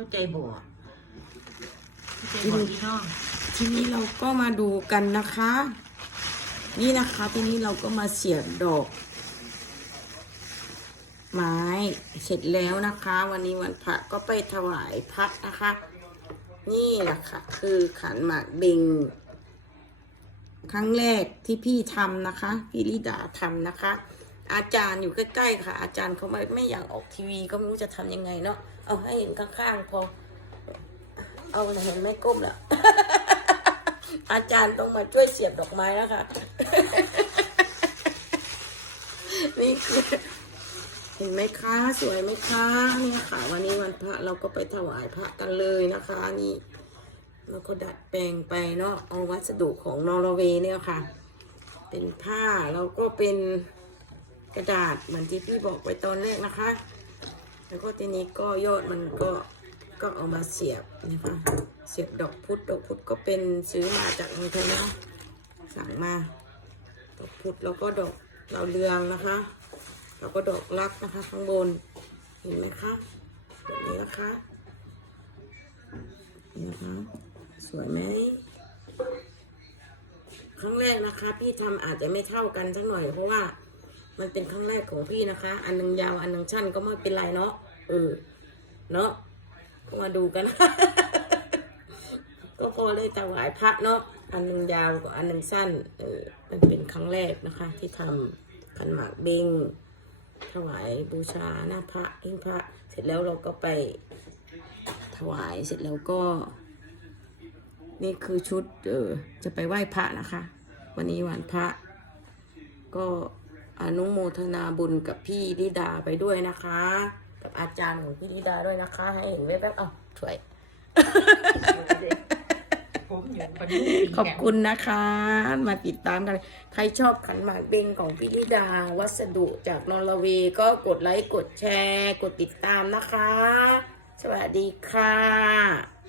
เข้าใจบ่เข้าใจบ่พี่น้อง ทีนี้เราก็มาดูกันนะคะ นี่นะคะทีนี้เราก็มาเสียบดอก ไม้เสร็จแล้วนะคะ วันนี้วันพระก็ไปถวายพระนะคะ นี่แหละค่ะ คือขันหมากเบงครั้งแรกที่พี่ทำนะคะ พี่ลิดาทำนะคะ อาจารย์อยู่ใกล้ๆค่ะ อาจารย์เขาไม่ไม่อยากออกทีวีก็ไม่รู้จะทำยังไงเนาะเอาให้เห็นข้างๆพอ เอาเห็นไม่ก้มแล้วอาจารย์ต้องมาช่วยเสียบดอกไม้นะคะ นี่คือเห็นไหมคะสวยไหมคะนี่ค่ะ วันนี้วันพระเราก็ไปถวายพระกันเลยนะคะนี่เราก็ดัดแปลงไปเนาะเอาวัสดุของนอร์เวย์เนี่ยค่ะ เป็นผ้าแล้วก็เป็น กระดาษเหมือนที่พี่บอกไปตอนแรกนะคะ แล้วก็ทีนี้ก็ยอดมันก็ก็เอามาเสียบนะคะเสียบดอกพุธดอกพุธก็เป็นซื้อมาจากเมืองไทยนะสั่งมาดอกพุธแล้วก็ดอกดาวเรืองนะคะ แล้วก็ดอกรักนะคะ ข้างบนเห็นไหมคะแบบนี้นะคะนี่นะคะสวยไหมครั้งแรกนะคะ พี่ทำอาจจะไม่เท่ากันสักหน่อยเพราะว่า มันเป็นครั้งแรกของพี่นะคะ อันหนึงยาวอันหนึงสั้นก็ไม่เป็นไรเนาะเออเนาะมาดูกัน ก็พอได้ถวายพระเนาะอันหนึงยาวกับอันหนึงสั้น เออมันเป็นครั้งแรกนะคะ ที่ทำขันหมากเบงถวายบูชาหน้าพระหิ้งพระ เสร็จแล้วเราก็ไปถวายเสร็จแล้วก็ นี่คือชุด เออจะไปไหว้พระนะคะ วันนี้วันพระ ก็ อนุโมทนาบุญกับพี่ลิดาไปด้วยนะคะ กับอาจารย์ของพี่ลิดาด้วยนะคะ ให้เห็นไว้แป๊บเอ้าช่วย ขอบคุณนะคะ มาติดตามกัน ใครชอบขันหมากเบงของพี่ลิดา วัสดุจากนอร์เวย์ก็กดไลค์ กดแชร์ กดติดตามนะคะ สวัสดีค่ะ